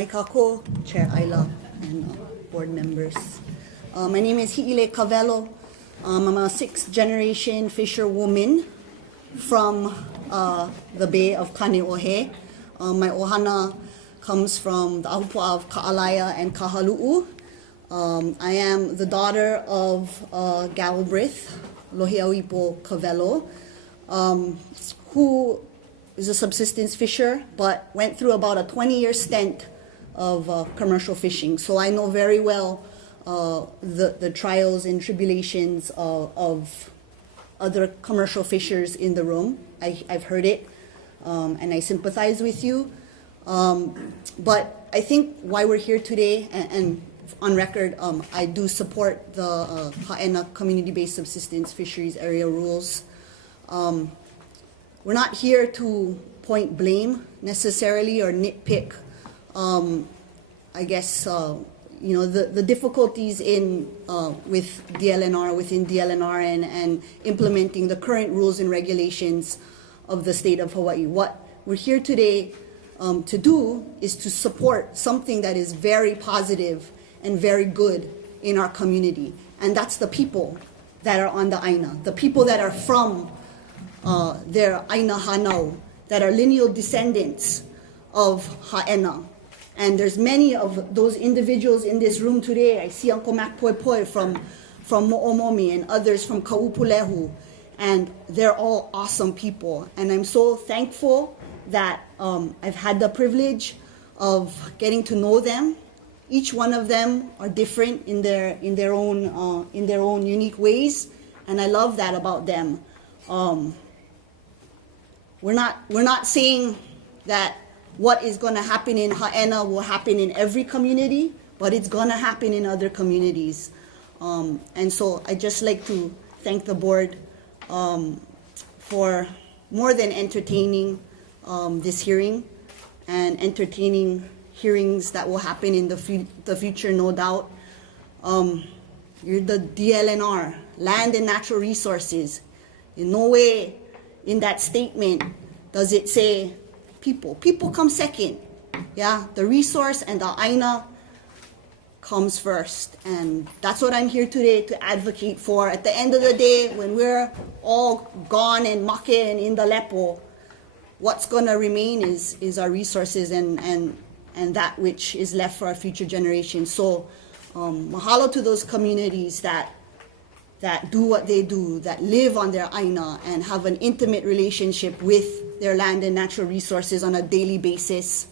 Maikako, Chair Ayla, and board members. My name is Hi'ile Cavello. I'm a sixth-generation fisherwoman from the Bay of Kaneohe. My ohana comes from the Ahupua of Ka'alaya and Kahalu'u. I am the daughter of Galbraith Lohiauipo Cavello, who is a subsistence fisher, but went through about a 20-year stint of commercial fishing. So I know very well the trials and tribulations of other commercial fishers in the room. I've heard it, and I sympathize with you. But I think why we're here today, and on record, I do support the Haena community-based subsistence fisheries area rules. We're not here to point blame necessarily or nitpick. I guess the difficulties with DLNR, within DLNR, and implementing the current rules and regulations of the state of Hawaii. What we're here today to do is to support something that is very positive and very good in our community, and that's the people that are on the Aina, the people that are from their Aina Hanau, that are lineal descendants of Haena. And there's many of those individuals in this room today. I see Uncle Mac Poi Poi from Mo'omomi and others from Kaupulehu, and they're all awesome people. And I'm so thankful that I've had the privilege of getting to know them. Each one of them are different in their own unique ways, and I love that about them. We're not saying that what is going to happen in Haena will happen in every community, but it's going to happen in other communities. And so I'd just like to thank the board for more than entertaining this hearing, and entertaining hearings that will happen in the future, no doubt. You're the DLNR, Land and Natural Resources. In no way in that statement does it say people. People come second. Yeah, the resource and the Aina comes first. And that's what I'm here today to advocate for. At the end of the day, when we're all gone and make and in the lepo, what's going to remain is our resources and that which is left for our future generations. So mahalo to those communities that do what they do, that live on their Aina and have an intimate relationship with their land and natural resources on a daily basis.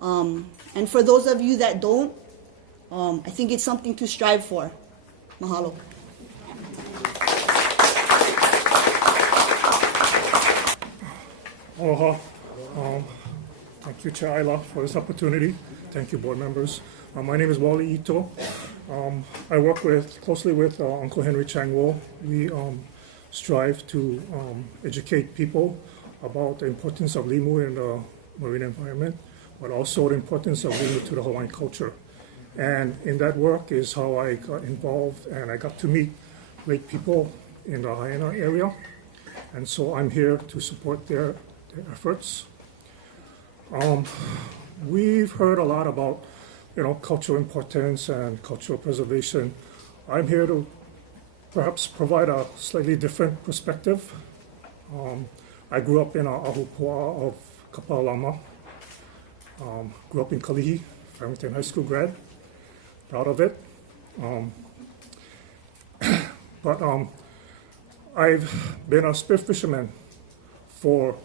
And for those of you that don't, I think it's something to strive for. Mahalo. Aloha. Thank you, Chair Ayla, for this opportunity. Thank you, board members. My name is Wally Ito. I work closely with Uncle Henry Changwo. We strive to educate people about the importance of limu in the marine environment, but also the importance of limu to the Hawaiian culture. And in that work is how I got involved, and I got to meet great people in the Haena area. And so I'm here to support their efforts. We've heard a lot about cultural importance and cultural preservation. I'm here to perhaps provide a slightly different perspective. I grew up in a Ahupua of Kapalama. Grew up in Kalihi, Farmington High School grad. Proud of it. But I've been a spear fisherman for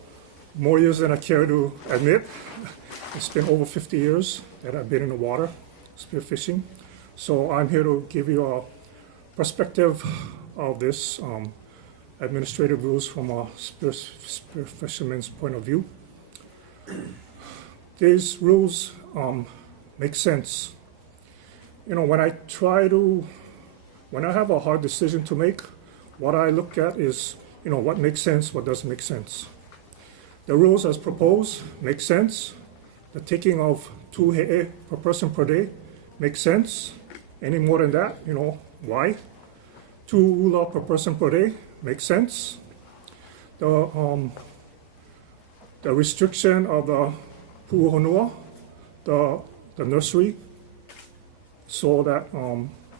more years than I care to admit. It's been over 50 years that I've been in the water spear fishing. So I'm here to give you a perspective of this administrative rules from a spear fisherman's point of view. These rules make sense. When I have a hard decision to make, what I look at is, what makes sense, what doesn't make sense. The rules as proposed make sense. The taking of 2 he'e per person per day makes sense. Any more than that, why? 2 ula per person per day makes sense. The restriction of the pu'uhonua, the the nursery so that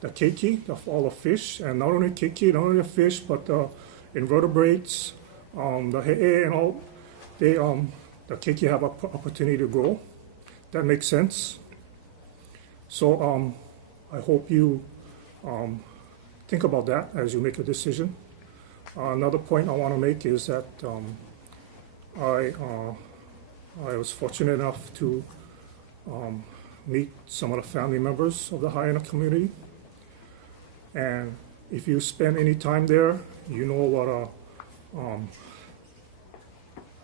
the keiki, all the fish, and not only keiki, not only the fish, but the invertebrates, the he'e and all, the keiki have an opportunity to grow. That makes sense. So I hope you think about that as you make a decision. Another point I want to make is that I was fortunate enough to meet some of the family members of the Haena community. And if you spend any time there, you know what I'll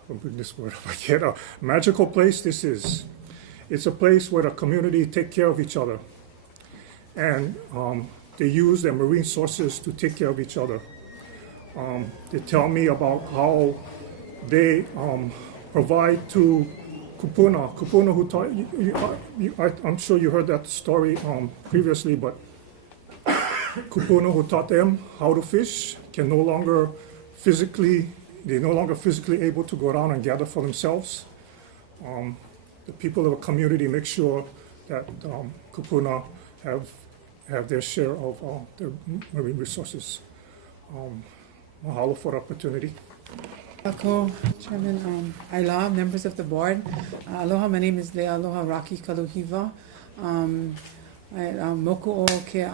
bring this word up again, a magical place this is. It's a place where the community take care of each other. And they use their marine sources to take care of each other. They tell me about how they provide to Kupuna. Kupuna who taught I'm sure you heard that story previously, but Kupuna who taught them how to fish they're no longer physically able to go down and gather for themselves. The people of the community make sure that Kupuna have their share of their marine resources. Mahalo for the opportunity. Ako, Chairman Aila, members of the board. Aloha, my name is Lea Aloha Raki Kaluhiva. Moku o ke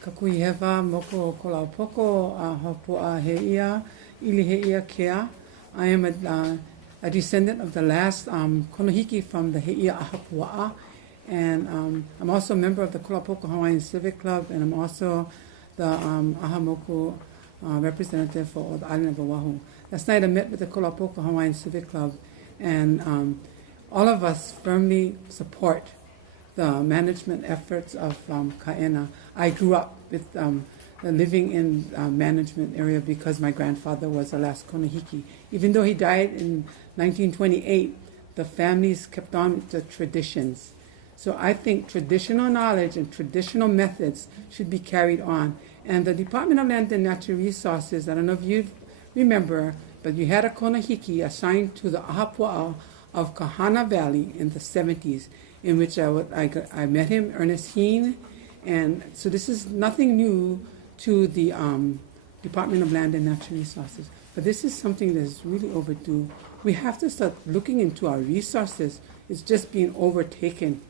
kakuiheva, moku o kolaupoko, hopua heia, ili heia kea. I am a descendant of the last konohiki from the Heia Ahapua'a. And I'm also a member of the Kolaupoko Hawaiian Civic Club, and I'm also the Ahamoku representative for the island of Oahu. Last night I met with the Kolaupoko Hawaiian Civic Club, and all of us firmly support the management efforts of Haena. I grew up with living in management area because my grandfather was the last konohiki. Even though he died in 1928, the families kept on with the traditions. So I think traditional knowledge and traditional methods should be carried on. And the Department of Land and Natural Resources, I don't know if you remember, but you had a konohiki assigned to the Ahapua'a of Kahana Valley in the 70s, in which I met him, Ernest Heen. And so this is nothing new to the Department of Land and Natural Resources. But this is something that is really overdue. We have to start looking into our resources. It's just being overtaken.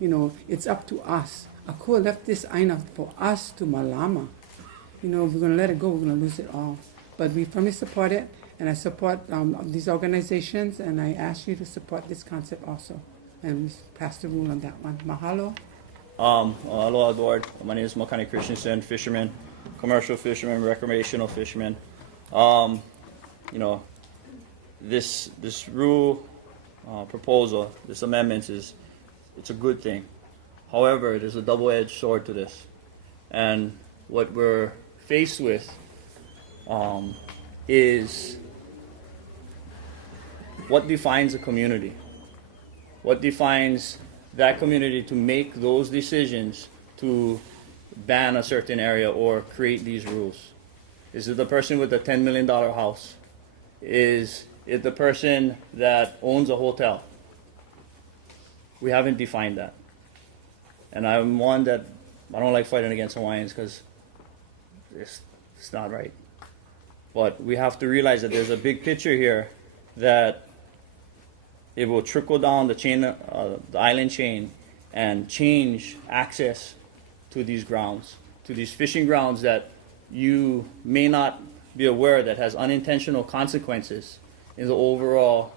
You know, it's up to us. Akua left this aina for us to malama. You know, if we're going to let it go, we're going to lose it all. But we firmly support it, and I support these organizations, and I ask you to support this concept also. And we pass the rule on that one. Mahalo. Aloha board. My name is Makani Christensen, fisherman, commercial fisherman, recreational fisherman. You know, this rule proposal, this amendment it's a good thing. However, there's a double-edged sword to this, and what we're faced with is what defines a community. What defines that community to make those decisions to ban a certain area or create these rules? Is it the person with the $10 million house? Is it the person that owns a hotel? We haven't defined that. And I'm one that I don't like fighting against Hawaiians because it's not right. But we have to realize that there's a big picture here that it will trickle down the chain, the island chain, and change access to these grounds, to these fishing grounds that you may not be aware that has unintentional consequences in the overall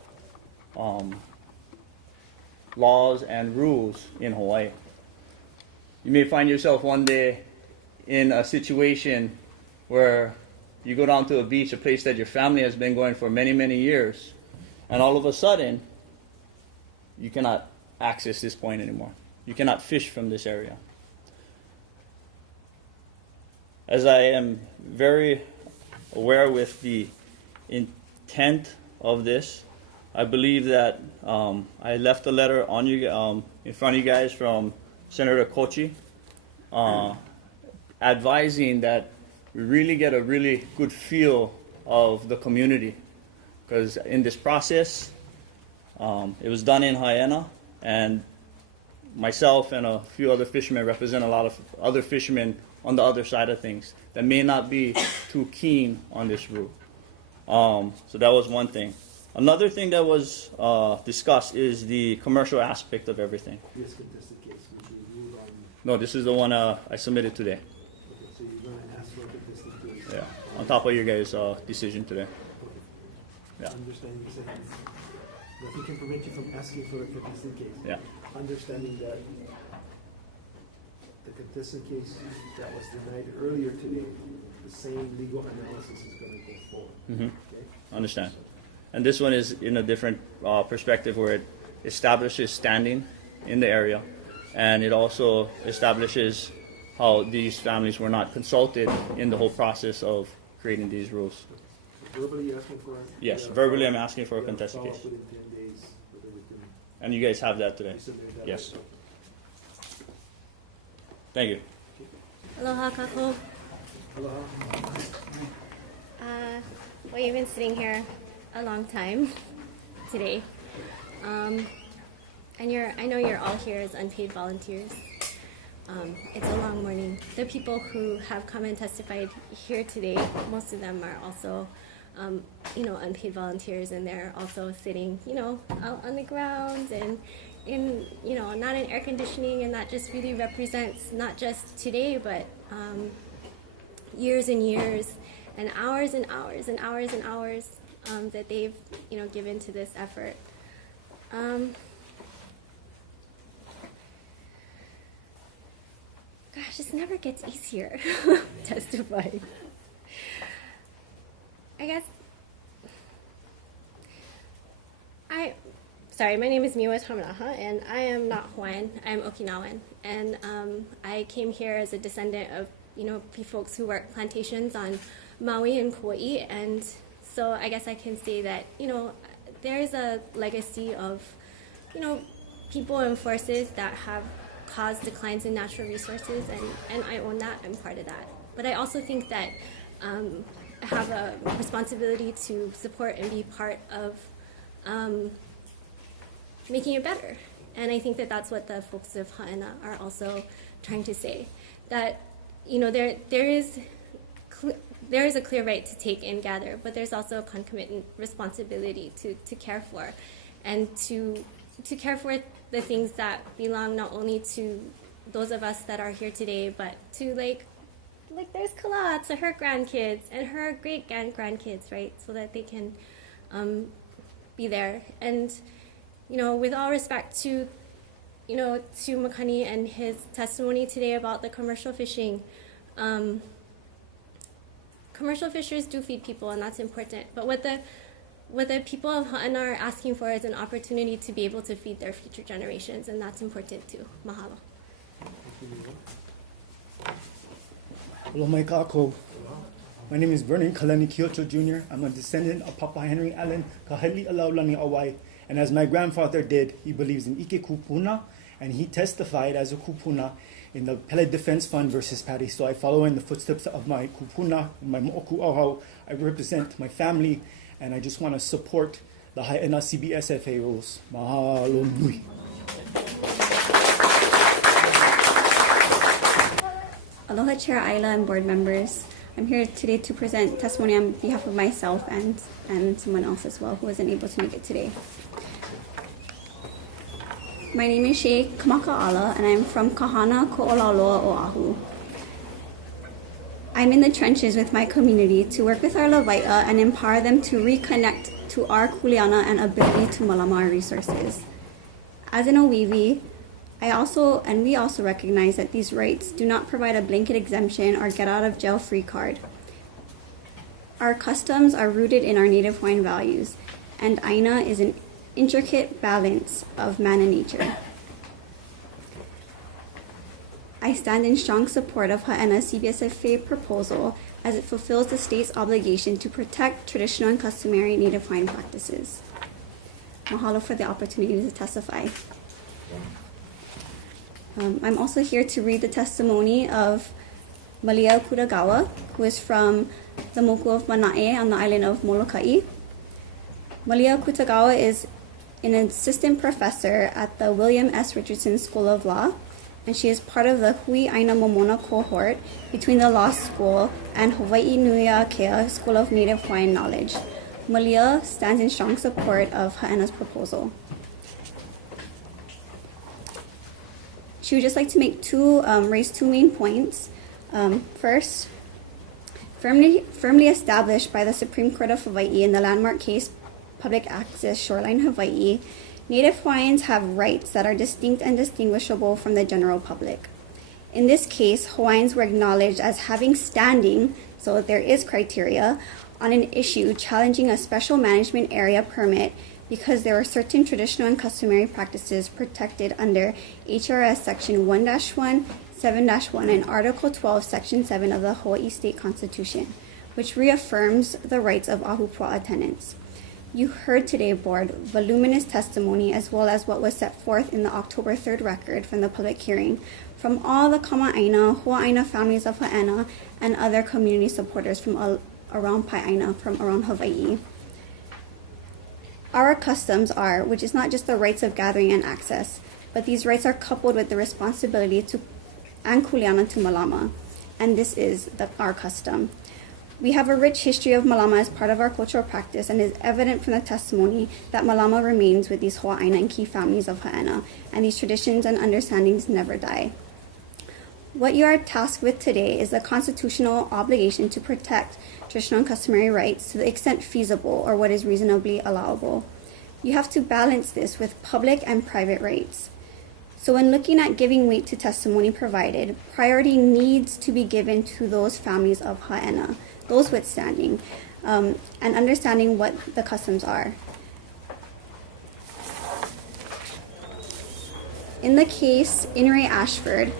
laws and rules in Hawaii. You may find yourself one day in a situation where you go down to a beach, a place that your family has been going for many, many years, and all of a sudden, you cannot access this point anymore. You cannot fish from this area. As I am very aware with the intent of this, I believe that I left a letter on you in front of you guys from Senator Kochi, advising that we really get a really good feel of the community, because in this process, it was done in Haena, and myself and a few other fishermen represent a lot of other fishermen on the other side of things that may not be too keen on this rule. So that was one thing. Another thing that was discussed is the commercial aspect of everything. This contested case, which we ruled on. No, this is the one I submitted today. Okay, so you're going to ask for a contested case. Yeah, on top of your guys' decision today. Okay. Yeah. Understanding the saying, nothing can prevent you from asking for a contested case. Yeah. Understanding that the contested case that was denied earlier today, the same legal analysis is going to go forward. Mm-hmm. Okay? Understand. And this one is in a different perspective where it establishes standing in the area, and it also establishes how these families were not consulted in the whole process of creating these rules. Verbally you're asking for it? Yes, verbally I'm asking for a contested follow up case. within 10 days, whether we can And you guys have that today. resubmit that. Yes. Thank you. Aloha, Kako. Aloha. Well, you've been sitting here a long time today. And I know you're all here as unpaid volunteers. It's a long morning. The people who have come and testified here today, most of them are also, unpaid volunteers, and they're also sitting, out on the ground and not in air conditioning, and that just really represents not just today, but years and years, and hours and hours and hours and hours that they've, given to this effort. Gosh, this never gets easier testifying. I guess my name is Miwa Tamanaha, and I am not Hawaiian, I'm Okinawan, and I came here as a descendant of, folks who work plantations on Maui and Kauai, and so I guess I can say that, there's a legacy of, people and forces that have caused declines in natural resources, and I own that, I'm part of that. But I also think that I have a responsibility to support and be part of making it better. And I think that that's what the folks of Haena are also trying to say. That, there is a clear right to take and gather, but there's also a concomitant responsibility to care for, and to care for the things that belong not only to those of us that are here today, but to like there's Kala, to her grandkids and her great grandkids, right? So that they can be there. And with all respect to to Makani and his testimony today about the commercial fishing, commercial fishers do feed people, and that's important. But what the people of Haena are asking for is an opportunity to be able to feed their future generations, and that's important too. Mahalo. Hello, my kako. My name is Vernon Kalani Kyoto Jr. I'm a descendant of Papa Henry Allen Kaheli Alaulani Awai. And as my grandfather did, he believes in Ike Kupuna, and he testified as a Kupuna in the Pele Defense Fund versus Patty. So I follow in the footsteps of my Kupuna, my Mo'oku Ahau. I represent my family, and I just want to support the Haena Cbfsa rules. Mahalo nui. Aloha Chair Ayla and board members. I'm here today to present testimony on behalf of myself and someone else as well who wasn't able to make it today. My name is Shea Kamaka'ala, and I'm from Kahana, Ko'olauloa, Oahu. I'm in the trenches with my community to work with our Lawai'a and empower them to reconnect to our kuleana and ability to malama our resources. As an Oiwi, we also recognize that these rights do not provide a blanket exemption or get out of jail free card. Our customs are rooted in our native Hawaiian values, and Aina is an intricate balance of man and nature. I stand in strong support of Haena's Cbfsa proposal as it fulfills the state's obligation to protect traditional and customary native Hawaiian practices. Mahalo for the opportunity to testify. I'm also here to read the testimony of Malia Kudagawa, who is from the Moku of Mana'e on the island of Molokai. Malia Kutagawa is an assistant professor at the William S. Richardson School of Law, and she is part of the Hui Aina Momona cohort between the law school and Hawaii Nui Akea School of Native Hawaiian Knowledge. Malia stands in strong support of Haena's proposal. She would just like to raise two main points. First, firmly established by the Supreme Court of Hawaii in the landmark case Public Access Shoreline Hawaii, Native Hawaiians have rights that are distinct and distinguishable from the general public. In this case, Hawaiians were acknowledged as having standing, so there is criteria, on an issue challenging a special management area permit because there were certain traditional and customary practices protected under HRS Section 1-1, 7-1, and Article 12, Section 7 of the Hawaii State Constitution, which reaffirms the rights of Ahupua'a tenants. You heard today, Board, voluminous testimony as well as what was set forth in the October 3rd record from the public hearing from all the Kama'aina, Hua'aina families of Haena, and other community supporters from around Pai'aina, from around Hawaii. Our customs are, which is not just the rights of gathering and access, but these rights are coupled with the responsibility to and kuleana to Malama, and this is our custom. We have a rich history of Malama as part of our cultural practice, and it is evident from the testimony that Malama remains with these Hua'aina and key families of Haena, and these traditions and understandings never die. What you are tasked with today is the constitutional obligation to protect traditional and customary rights to the extent feasible or what is reasonably allowable. You have to balance this with public and private rights. So when looking at giving weight to testimony provided, priority needs to be given to those families of Haena, those with standing, and understanding what the customs are. In the case In re Ashford,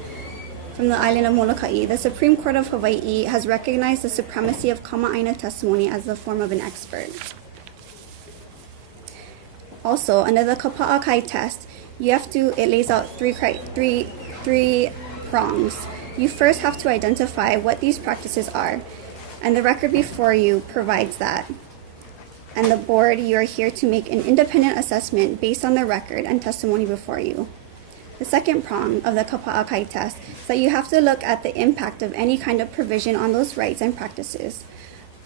from the island of Molokai, the Supreme Court of Hawaii has recognized the supremacy of Kama'aina testimony as the form of an expert. Also, under the Kapa'akai test, it lays out three prongs. You first have to identify what these practices are, and the record before you provides that. And the board, you are here to make an independent assessment based on the record and testimony before you. The second prong of the Kapa'akai test is that you have to look at the impact of any kind of provision on those rights and practices.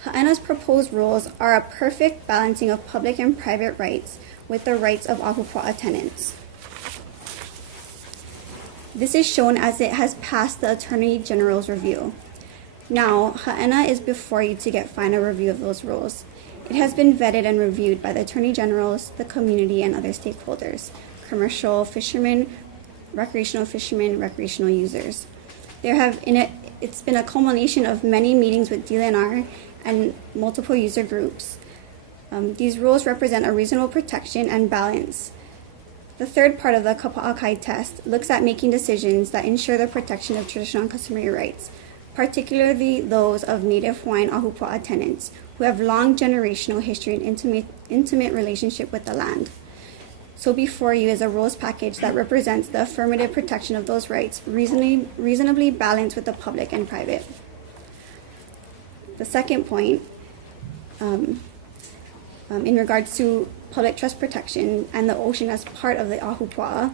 Haena's proposed rules are a perfect balancing of public and private rights with the rights of Ahupua'a tenants. This is shown as it has passed the Attorney General's review. Now, Haena is before you to get final review of those rules. It has been vetted and reviewed by the Attorney Generals, the community, and other stakeholders, commercial fishermen, recreational users. It's been a culmination of many meetings with DLNR and multiple user groups. These rules represent a reasonable protection and balance. The third part of the Kapa'akai test looks at making decisions that ensure the protection of traditional and customary rights, particularly those of Native Hawaiian Ahupua'a tenants who have long generational history and intimate relationship with the land. So before you is a rules package that represents the affirmative protection of those rights, reasonably balanced with the public and private. The second point, in regards to public trust protection and the ocean as part of the Ahupua'a,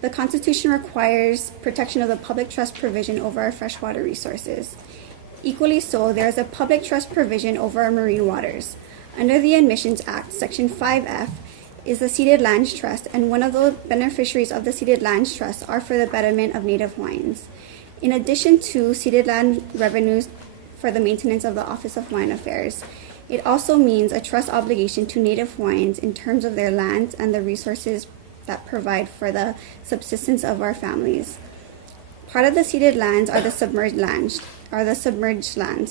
the Constitution requires protection of the public trust provision over our freshwater resources. Equally so, there is a public trust provision over our marine waters. Under the Admissions Act, Section 5F, is the Ceded Lands Trust, and one of the beneficiaries of the Ceded Lands Trust are for the betterment of Native Hawaiians. In addition to ceded land revenues for the maintenance of the Office of Hawaiian Affairs, it also means a trust obligation to Native Hawaiians in terms of their lands and the resources that provide for the subsistence of our families. Part of the ceded lands are the submerged lands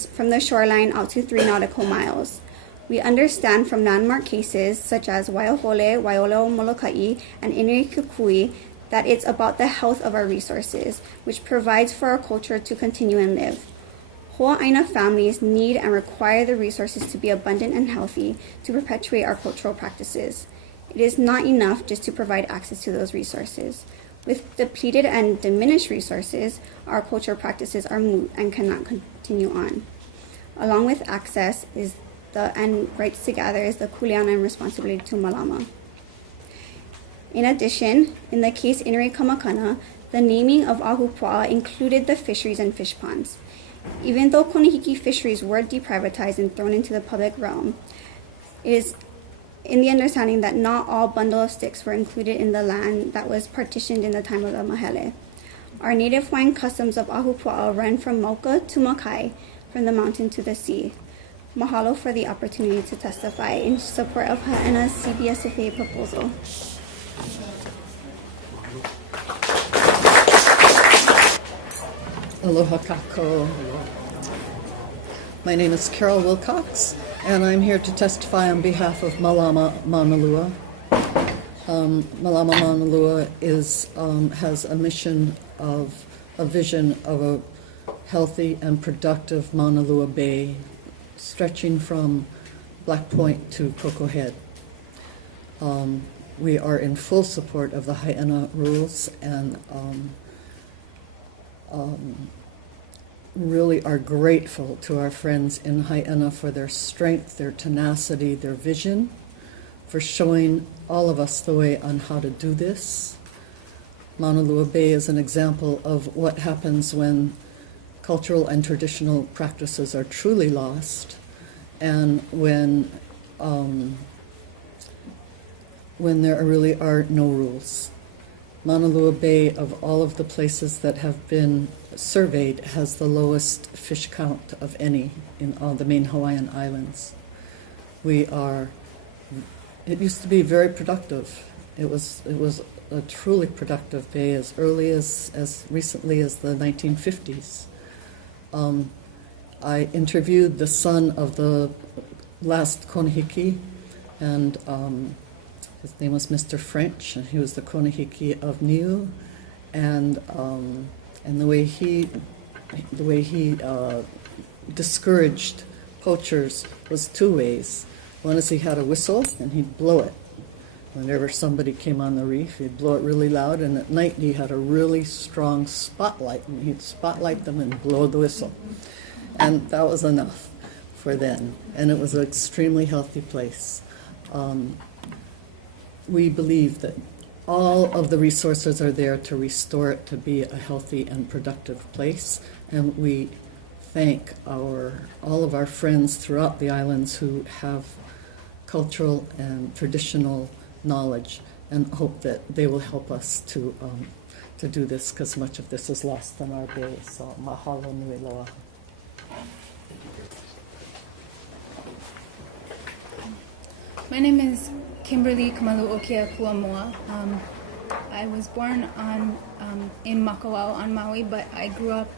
from the shoreline out to 3 nautical miles. We understand from landmark cases such as Waiahole, Waiolo Molokai, and Inui Kukui that it's about the health of our resources, which provides for our culture to continue and live. Hua'aina families need and require the resources to be abundant and healthy to perpetuate our cultural practices. It is not enough just to provide access to those resources. With depleted and diminished resources, our cultural practices are moot and cannot continue on. Along with access is and rights to gather is the kuleana and responsibility to Malama. In addition, in the case Inari Kamakana, the naming of Ahupua'a included the fisheries and fish ponds. Even though Konihiki fisheries were deprivatized and thrown into the public realm, it is in the understanding that not all bundle of sticks were included in the land that was partitioned in the time of the Mahele. Our native Hawaiian customs of Ahupua'a run from Mauka to Makai, from the mountain to the sea. Mahalo for the opportunity to testify in support of Haena's Cbfsa proposal. Aloha kako. My name is Carol Wilcox, and I'm here to testify on behalf of Malama Maunalua. Malama Maunalua has a mission of a vision of a healthy and productive Maunalua Bay, stretching from Black Point to Coco Head. We are in full support of the Haena rules and really are grateful to our friends in Haena for their strength, their tenacity, their vision, for showing all of us the way on how to do this. Maunalua Bay is an example of what happens when cultural and traditional practices are truly lost, and when there really are no rules. Maunalua Bay, of all of the places that have been surveyed, has the lowest fish count of any in all the main Hawaiian islands. It used to be very productive. It was a truly productive bay as early as recently as the 1950s. I interviewed the son of the last Konihiki, and his name was Mr. French, and he was the Konihiki of Niu, and the way he discouraged poachers was two ways. One is he had a whistle, and he'd blow it. Whenever somebody came on the reef, he'd blow it really loud, and at night he had a really strong spotlight, and he'd spotlight them and blow the whistle. And that was enough for then, and it was an extremely healthy place. We believe that all of the resources are there to restore it to be a healthy and productive place, and we thank all of our friends throughout the islands who have cultural and traditional knowledge, and hope that they will help us to do this, because much of this is lost in our bay. So mahalo nui loa. My name is Kimberly Kamaluokia Kuamoa. I was born in Makawao on Maui, but I grew up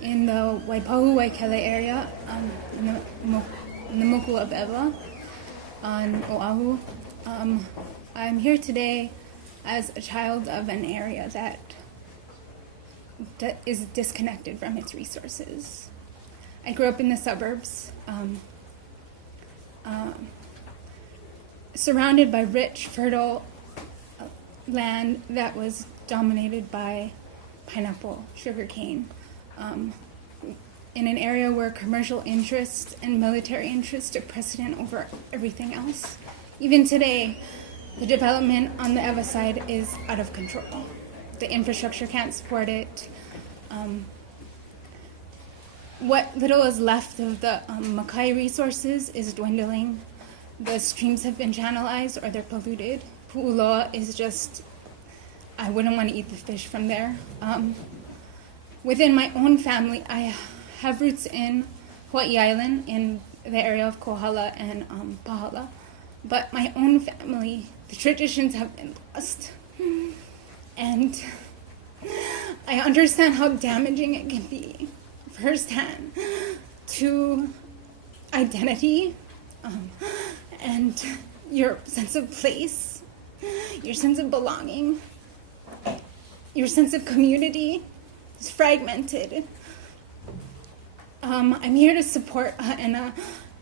in the Waipahu, Waikele area, in the Moku of Ewa on Oahu. I'm here today as a child of an area that is disconnected from its resources. I grew up in the suburbs, surrounded by rich, fertile land that was dominated by pineapple, sugarcane, in an area where commercial interests and military interests took precedent over everything else. Even today, the development on the Ewa side is out of control. The infrastructure can't support it. What little is left of the Makai resources is dwindling. The streams have been channelized or they're polluted. Pu'uloa is just, I wouldn't want to eat the fish from there. Within my own family, I have roots in Hawaii Island, in the area of Kohala and Pahala. But my own family, the traditions have been lost. And I understand how damaging it can be firsthand to identity and your sense of place, your sense of belonging, your sense of community is fragmented. I'm here to support Haena,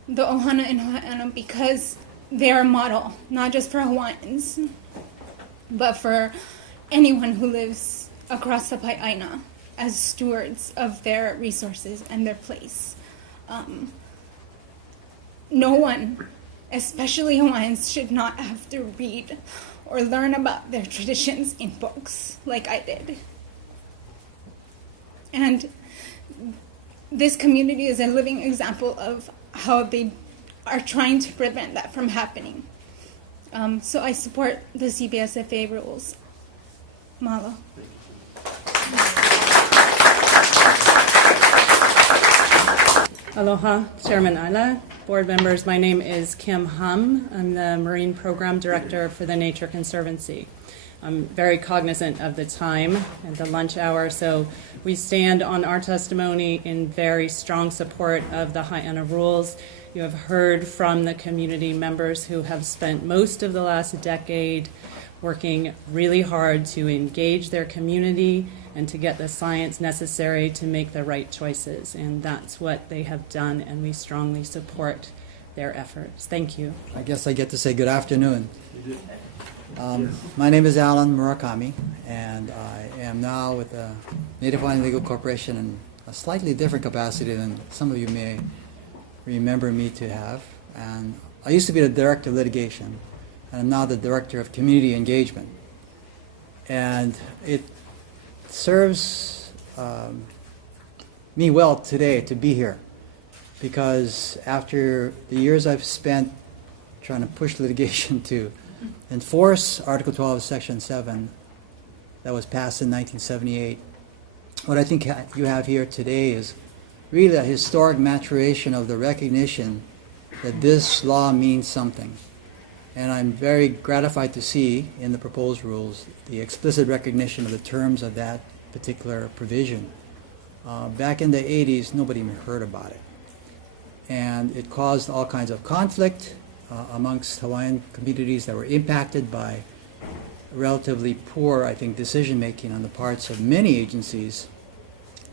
the Ohana in Haena, because they're a model, not just for Hawaiians, but for anyone who lives across the Pai'aina as stewards of their resources and their place. no one, especially Hawaiians, should not have to read or learn about their traditions in books like I did. And this community is a living example of how they are trying to prevent that from happening. So I support the CBSFA rules. Malo. Aloha, Chairman Ayla, board members. My name is Kim Hum. I'm the Marine Program Director for the Nature Conservancy. I'm very cognizant of the time and the lunch hour, so we stand on our testimony in very strong support of the Haena rules. You have heard from the community members who have spent most of the last decade working really hard to engage their community and to get the science necessary to make the right choices. And that's what they have done, and we strongly support their efforts. Thank you. I guess I get to say good afternoon. My name is Alan Murakami, and I am now with the Native Hawaiian Legal Corporation in a slightly different capacity than some of you may remember me to have. And I used to be the Director of Litigation, and I'm now the Director of Community Engagement. And it serves me well today to be here, because after the years I've spent trying to push litigation to enforce Article 12 of Section 7 that was passed in 1978, what I think you have here today is really a historic maturation of the recognition that this law means something. And I'm very gratified to see in the proposed rules the explicit recognition of the terms of that particular provision. Back in the 80s, nobody even heard about it. And it caused all kinds of conflict amongst Hawaiian communities that were impacted by relatively poor, I think, decision-making on the parts of many agencies,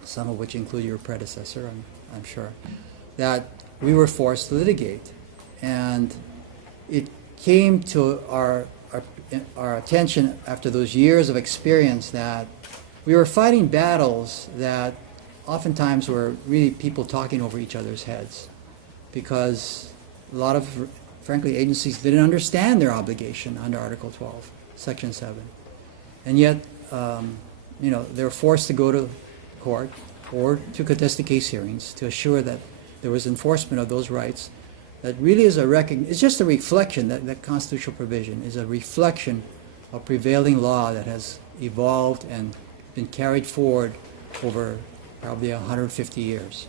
some of which include your predecessor, I'm sure, that we were forced to litigate. And it came to our attention after those years of experience that we were fighting battles that oftentimes were really people talking over each other's heads, because a lot of, frankly, agencies didn't understand their obligation under Article 12, Section 7. And yet, they were forced to go to court or to contested case hearings to assure that there was enforcement of those rights. That really is it's just a reflection, that constitutional provision is a reflection of prevailing law that has evolved and been carried forward over probably 150 years.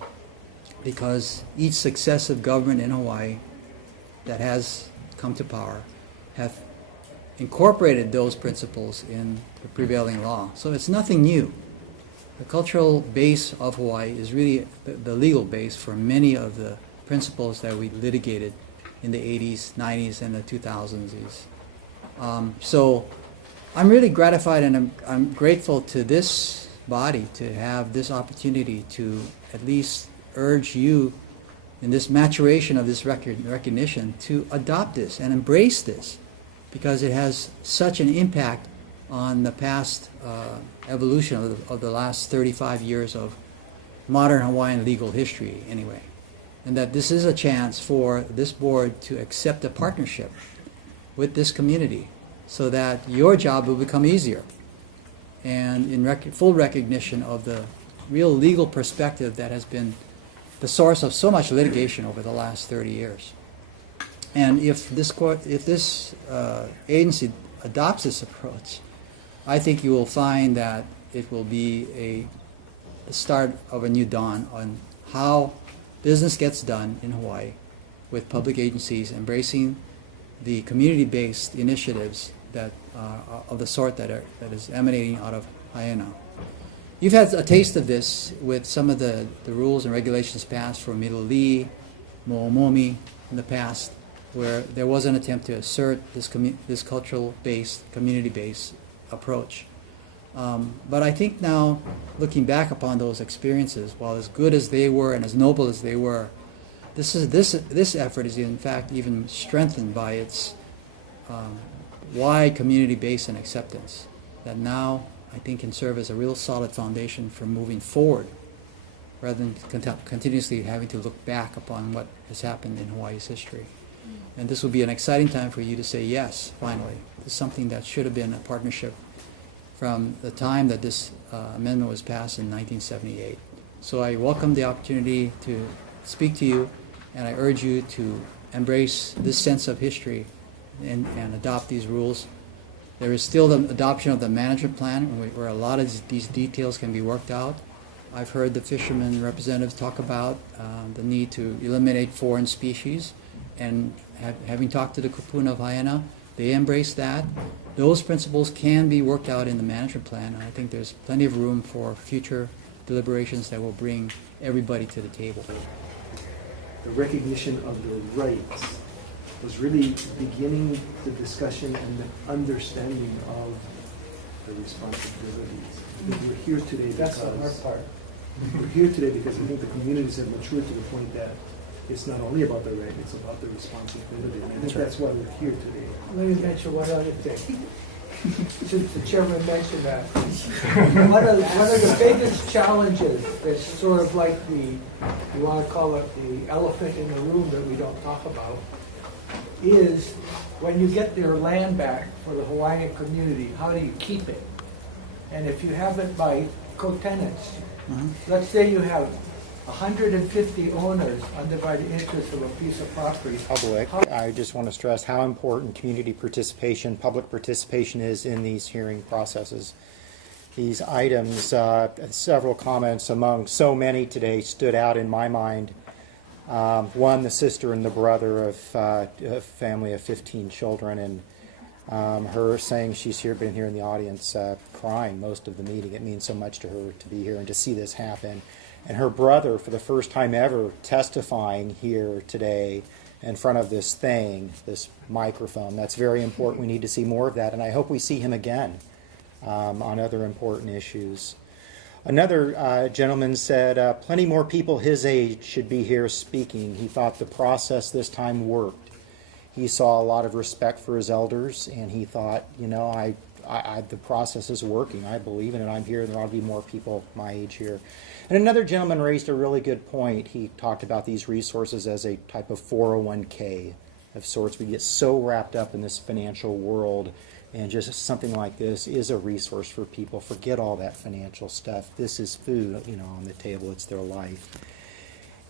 Because each successive government in Hawaii that has come to power have incorporated those principles in the prevailing law. So it's nothing new. The cultural base of Hawaii is really the legal base for many of the principles that we litigated in the 80s, 90s, and the 2000s. So I'm really gratified, and I'm grateful to this body to have this opportunity to at least urge you in this maturation of this recognition to adopt this and embrace this, because it has such an impact on the past evolution of the last 35 years of modern Hawaiian legal history anyway. And that this is a chance for this board to accept a partnership with this community so that your job will become easier, and in full recognition of the real legal perspective that has been the source of so much litigation over the last 30 years. And if this agency adopts this approach, I think you will find that it will be a start of a new dawn on how business gets done in Hawaii, with public agencies embracing the community-based initiatives that of the sort that is emanating out of Haena. You've had a taste of this with some of the rules and regulations passed for Miloli, Mo'omomi in the past, where there was an attempt to assert this cultural-based, community-based approach. But I think now, looking back upon those experiences, while as good as they were and as noble as they were, this effort is in fact even strengthened by its wide community base and acceptance, that now I think can serve as a real solid foundation for moving forward rather than continuously having to look back upon what has happened in Hawaii's history. And this will be an exciting time for you to say yes, finally. This is something that should have been a partnership from the time that this amendment was passed in 1978. So I welcome the opportunity to speak to you, and I urge you to embrace this sense of history and adopt these rules. There is still the adoption of the management plan where a lot of these details can be worked out. I've heard the fishermen representatives talk about the need to eliminate foreign species, and having talked to the Kupuna of Haena, they embrace that. Those principles can be worked out in the management plan, and I think there's plenty of room for future deliberations that will bring everybody to the table. The recognition of the rights was really beginning the discussion and the understanding of the responsibilities. We're here today because That's the hard part. we're here today because I think the communities have matured to the point that it's not only about the right, it's about the responsibility. And I think that's why we're here today. Let me mention one other thing. Since the chairman mentioned that, one of the biggest challenges is sort of like you want to call it the elephant in the room that we don't talk about, is when you get your land back for the Hawaiian community, how do you keep it? And if you have it by co-tenants, let's say you have 150 owners undivided interest of a piece of property. Public, I just want to stress how important community participation, public participation is in these hearing processes. These items, several comments among so many today stood out in my mind. One, the sister and the brother of a family of 15 children, and her saying she's been here in the audience crying most of the meeting. It means so much to her to be here and to see this happen. And her brother, for the first time ever, testifying here today in front of this microphone. That's very important. We need to see more of that, and I hope we see him again on other important issues. Another gentleman said plenty more people his age should be here speaking. He thought the process this time worked. He saw a lot of respect for his elders, and he thought, the process is working. I believe in it. I'm here, and there ought to be more people my age here. And another gentleman raised a really good point. He talked about these resources as a type of 401k of sorts. We get so wrapped up in this financial world, and just something like this is a resource for people. Forget all that financial stuff. This is food, on the table. It's their life.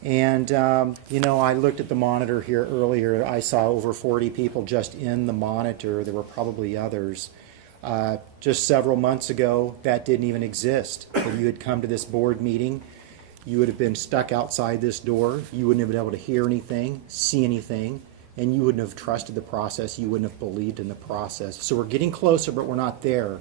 And, I looked at the monitor here earlier. I saw over 40 people just in the monitor. There were probably others. Just several months ago, that didn't even exist. If you had come to this board meeting, you would have been stuck outside this door. You wouldn't have been able to hear anything, see anything, and you wouldn't have trusted the process. You wouldn't have believed in the process. So we're getting closer, but we're not there.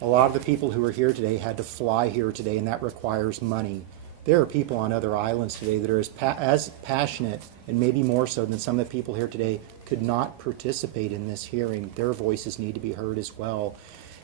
A lot of the people who are here today had to fly here today, and that requires money. There are people on other islands today that are as passionate, and maybe more so than some of the people here today, could not participate in this hearing. Their voices need to be heard as well.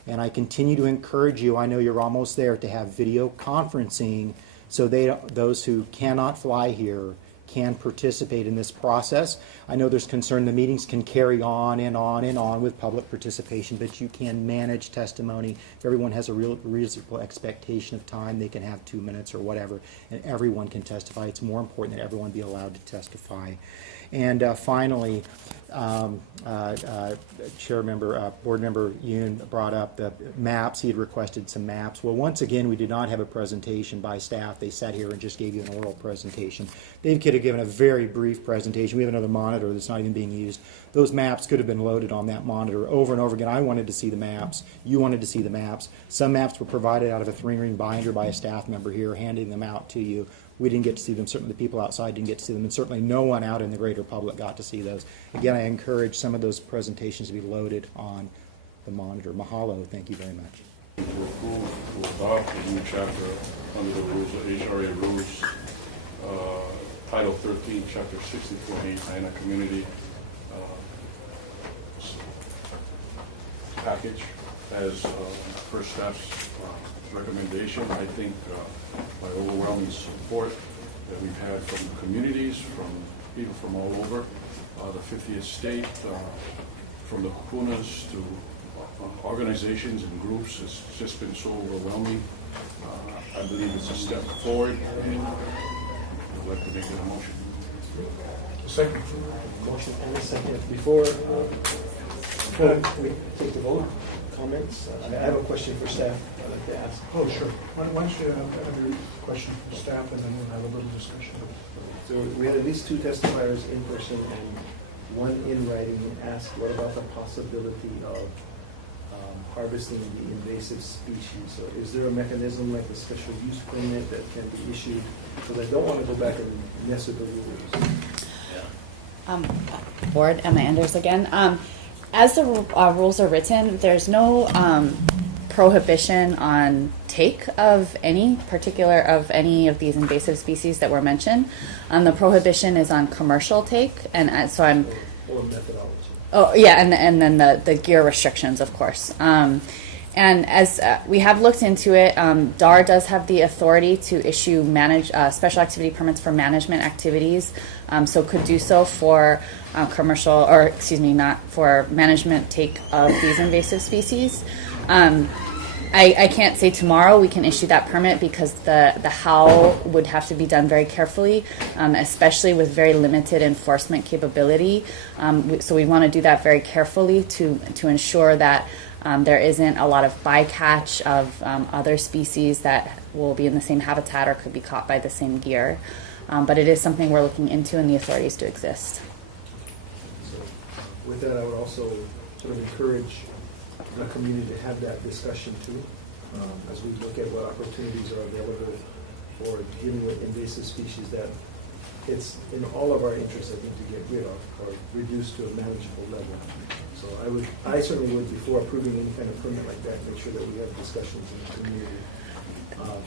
And I continue to encourage you, I know you're almost there, to have video conferencing so those who cannot fly here can participate in this process. I know there's concern the meetings can carry on and on and on with public participation, but you can manage testimony. If everyone has a reasonable expectation of time, they can have 2 minutes or whatever, and everyone can testify. It's more important that everyone be allowed to testify. And finally, Board Member Yoon brought up the maps. He had requested some maps. Well, once again, we did not have a presentation by staff. They sat here and just gave you an oral presentation. They could have given a very brief presentation. We have another monitor that's not even being used. Those maps could have been loaded on that monitor over and over again. I wanted to see the maps. You wanted to see the maps. Some maps were provided out of a 3-ring binder by a staff member here, handing them out to you. We didn't get to see them. Certainly the people outside didn't get to see them, and certainly no one out in the greater public got to see those. Again, I encourage some of those presentations to be loaded on the monitor. Mahalo. Thank you very much. To approve to adopt a new chapter under the rules of HRA rules, Title 13, Chapter 64A, Haena Community package as first steps recommendation. I think by overwhelming support that we've had from communities, from people from all over the 50th state, from the Kupunas to organizations and groups. It's just been so overwhelming. I believe it's a step forward, and I'd like to make it a motion. Second. Motion and a second. Before we take the vote, comments, I have a question for staff I'd like to ask. Oh, sure. Why don't you have your question for staff, and then we'll have a little discussion. So we had at least 2 testifiers in person and 1 in writing and asked what about the possibility of harvesting the invasive species. So is there a mechanism like a special use permit that can be issued? Because I don't want to go back and mess with the rules. Board, Emma Anders again. As the rules are written, there's no prohibition on take of any of these invasive species that were mentioned. The prohibition is on commercial take, and so I'm. Or methodology. Oh yeah, and then the gear restrictions, of course. And as we have looked into it, DAR does have the authority to issue special activity permits for management activities, so could do so for commercial, or excuse me, not for management take of these invasive species. I can't say tomorrow we can issue that permit because the how would have to be done very carefully, especially with very limited enforcement capability. So we want to do that very carefully to ensure that there isn't a lot of bycatch of other species that will be in the same habitat or could be caught by the same gear. But it is something we're looking into, and the authorities do exist. So with that, I would also sort of encourage the community to have that discussion too, as we look at what opportunities are available for dealing with invasive species that it's in all of our interests, I think, to get rid of or reduce to a manageable level. So I certainly would, before approving any kind of permit like that, make sure that we have discussions in the community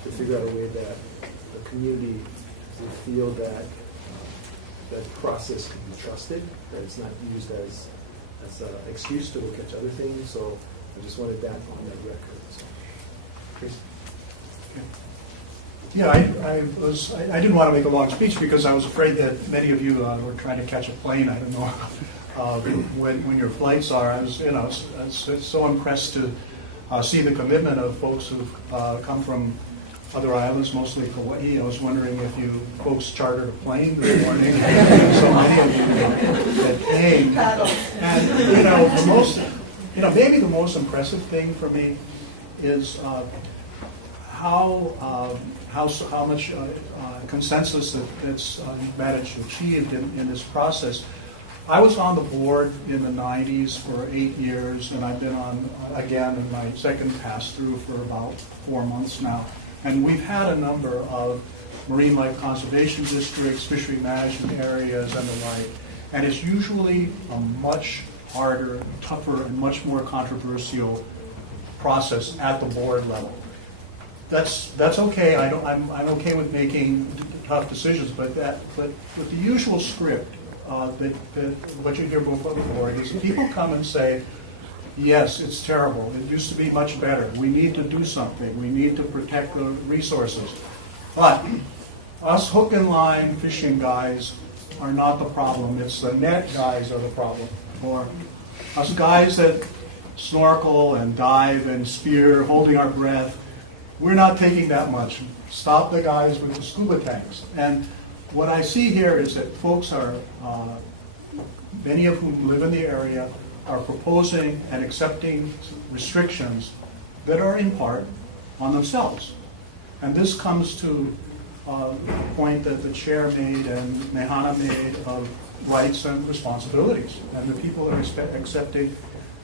to figure out a way that the community would feel that that process can be trusted, that it's not used as an excuse to look at other things. So I just wanted that on that record. So, Chris? Yeah, I didn't want to make a long speech because I was afraid that many of you were trying to catch a plane. I don't know when your flights are. I was so impressed to see the commitment of folks who've come from other islands, mostly Hawaii. I was wondering if you folks chartered a plane this morning. So many of you that came. And maybe the most impressive thing for me is how much consensus that's managed to achieve in this process. I was on the board in the 90s for 8 years, and I've been on again in my second pass-through for about 4 months now. And we've had a number of marine life conservation districts, fishery management areas, and the like. And it's usually a much harder, tougher, and much more controversial process at the board level. That's okay. I'm okay with making tough decisions, but with the usual script, what you hear before the board is people come and say, yes, it's terrible. It used to be much better. We need to do something. We need to protect the resources. But us hook and line fishing guys are not the problem. It's the net guys are the problem. Or us guys that snorkel and dive and spear, holding our breath, we're not taking that much. Stop the guys with the scuba tanks. And what I see here is that folks are, many of whom live in the area, are proposing and accepting restrictions that are in part on themselves. And this comes to a point that the chair made and Mehana made of rights and responsibilities. And the people are accepting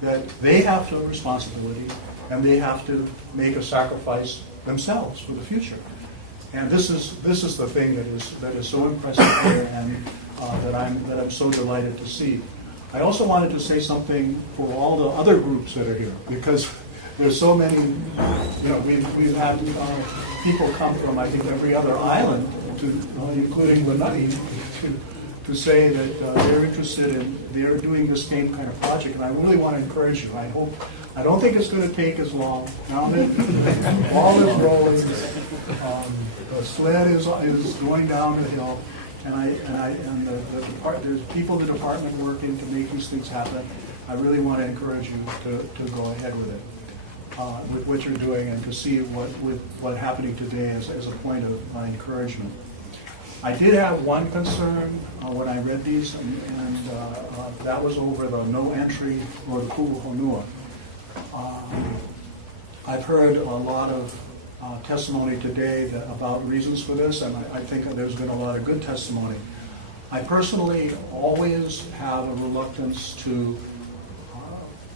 that they have a responsibility and they have to make a sacrifice themselves for the future. And this is the thing that is so impressive here, and that I'm so delighted to see. I also wanted to say something for all the other groups that are here, because there's so many. We've had people come from, I think, every other island, including Lanai, to say that they're interested in they're doing this same kind of project, and I really want to encourage you. I don't think it's going to take as long. Now that all is rolling, the sled is going down the hill, and there's people in the department working to make these things happen. I really want to encourage you to go ahead with it, with what you're doing, and to see what happening today as a point of encouragement. I did have one concern when I read these, and that was over the no entry or the ku'uhonua. I've heard a lot of testimony today about reasons for this, and I think there's been a lot of good testimony. I personally always have a reluctance to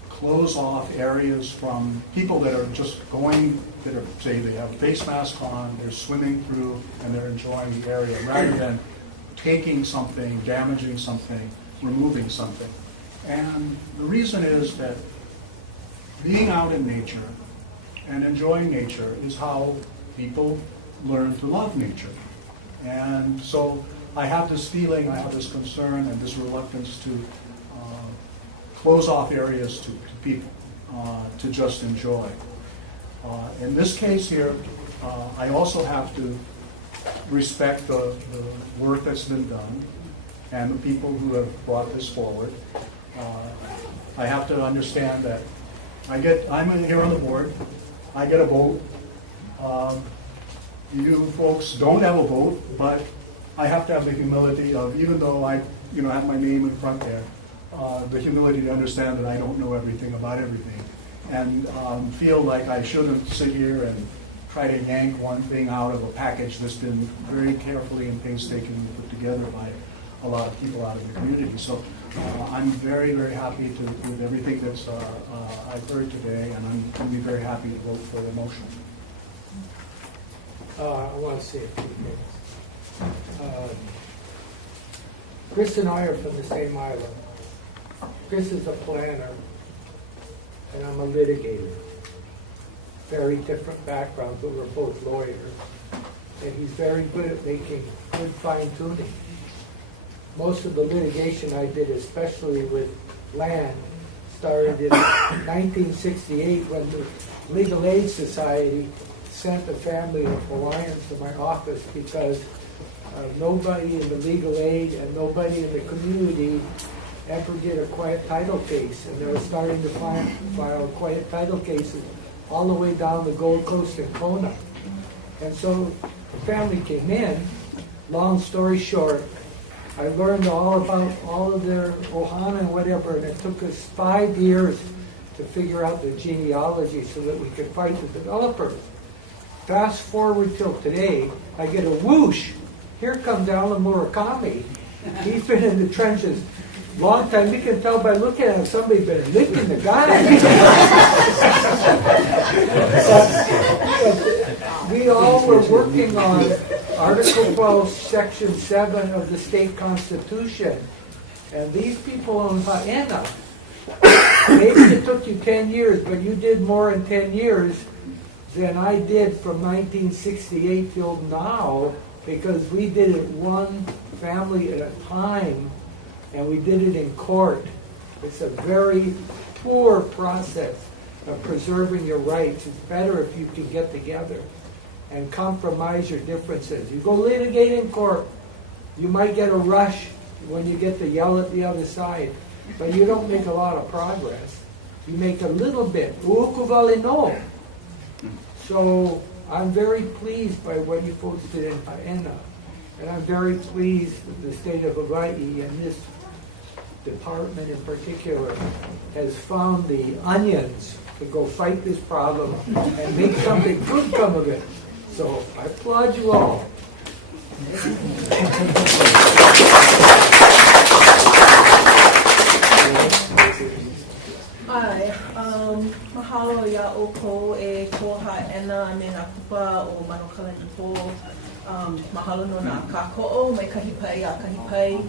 close off areas from people that are just going, that are, say they have a face mask on, they're swimming through, and they're enjoying the area, rather than taking something, damaging something, removing something. And the reason is that being out in nature and enjoying nature is how people learn to love nature. And so I have this feeling, I have this concern and this reluctance to close off areas to people to just enjoy. In this case here, I also have to respect the work that's been done and the people who have brought this forward. I have to understand that I'm here on the board, I get a vote. You folks don't have a vote, but I have to have the humility of, even though I have my name in front there, the humility to understand that I don't know everything about everything, and feel like I shouldn't sit here and try to yank one thing out of a package that's been very carefully and painstakingly put together by a lot of people out in the community. So I'm very, very happy with everything that's I've heard today, and I'm going to be very happy to vote for the motion. I want to say a few things. Chris and I are from the same island. Chris is a planner, and I'm a litigator. Very different backgrounds, but we're both lawyers. And he's very good at making good fine-tuning. Most of the litigation I did, especially with land, started in 1968 when the Legal Aid Society sent a family of Hawaiians to my office because nobody in the legal aid and nobody in the community ever did a quiet title case. And they were starting to file quiet title cases all the way down the Gold Coast and Kona. And so the family came in. Long story short, I learned all about all of their ohana and whatever, and it took us 5 years to figure out the genealogy so that we could fight the developers. Fast forward till today, I get a whoosh. Here comes Alan Murakami. He's been in the trenches long time. You can tell by looking at him, somebody's been licking the guy. We all were working on Article 12, Section 7 of the state constitution. And these people in Haena, maybe it took you 10 years, but you did more in 10 years than I did from 1968 till now, because we did it one family at a time, and we did it in court. It's a very poor process of preserving your rights. It's better if you can get together and compromise your differences. You go litigate in court, you might get a rush when you get to yell at the other side, but you don't make a lot of progress. You make a little bit. Uukuvali no. So I'm very pleased by what you folks did in Haena, and I'm very pleased with the state of Hawaii, and this department in particular has found the onions to go fight this problem and make something good come of it. So I applaud you all. Hi, mahalo ya oko e ko Haena me na kupa o manokala i po. Mahalo no na kāko'o mai kahipai a kahipai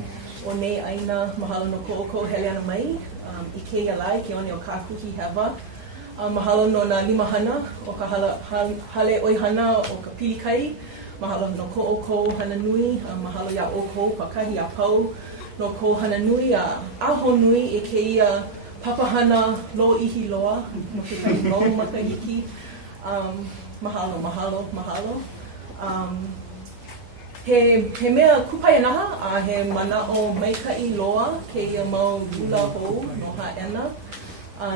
o nei aina mahalo no ko oko hele ana mai. I ke alai ke one o kākuhi hewa. Mahalo no na limahana o ka hale oihana o ka pilikai. Mahalo no ko oko hana nui. Mahalo ya oko pakahi a pau. No ko hana nui a aho nui e ke ia papahana lo ihi loa, no ke kai mo makahiki. Mahalo, mahalo, mahalo. He mea kupai naha, a he mana o maikai loa, ke ia mau lula hou no Haena.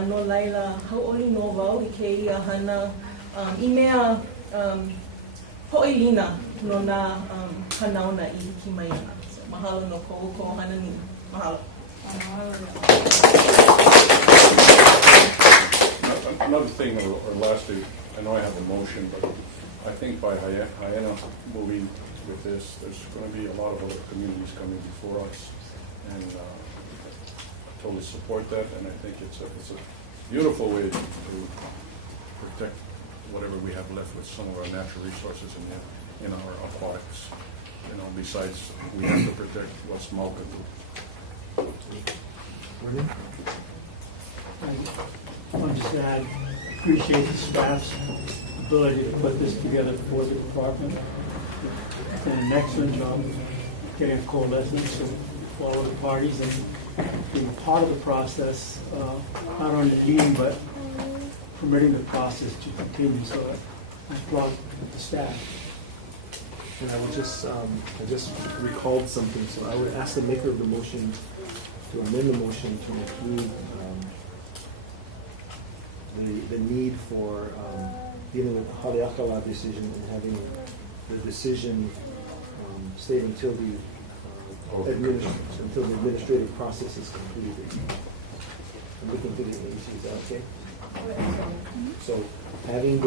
No laila, hauoli no wau I ke ia hana I mea hoʻoilina no nā hanauna I hiki mai ana. So, mahalo no ko hana ni. Mahalo. Another thing, or lastly, I know I have a motion, but I think by Haena moving with this, there's going to be a lot of other communities coming before us, and I totally support that, and I think it's a beautiful way to protect whatever we have left with some of our natural resources in our aquatics. You know, besides we have to protect what's Mau can do. I'll just add, appreciate the staff's ability to put this together for the department. Did an excellent job getting a coalescence of all of the parties and being part of the process, not only leading but permitting the process to continue. So I applaud the staff. And I would just, I just recalled something, so I would ask the maker of the motion to amend the motion to include the need for dealing with the Haleakala decision and having the decision stay until the administrative process is completed. I'm looking to the agency, is that okay? So having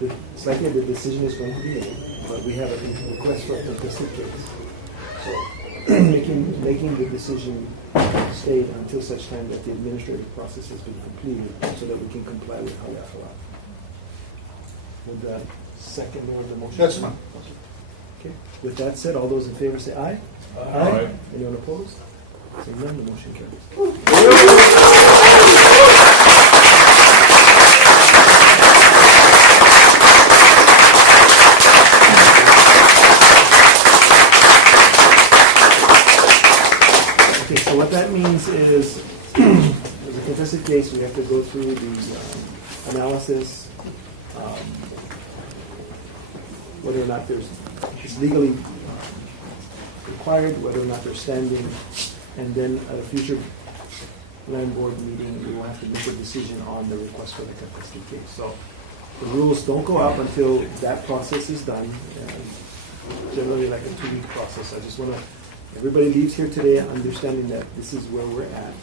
it's likely the decision is going to be made, but we have a request for a contested case. So making the decision stay until such time that the administrative process has been completed so that we can comply with Haleakala. Would that second or the motion? That's fine. Okay. With that said, all those in favor say aye. Aye. Anyone opposed? Seeing none, the motion carries. Okay, so what that means is, as a contested case, we have to go through the analysis, whether or not it's legally required, whether or not they're standing, and then at a future land board meeting, we will have to make a decision on the request for the contested case. So the rules don't go up until that process is done, generally like a 2-week process. I just want to, everybody leaves here today understanding that this is where we're at.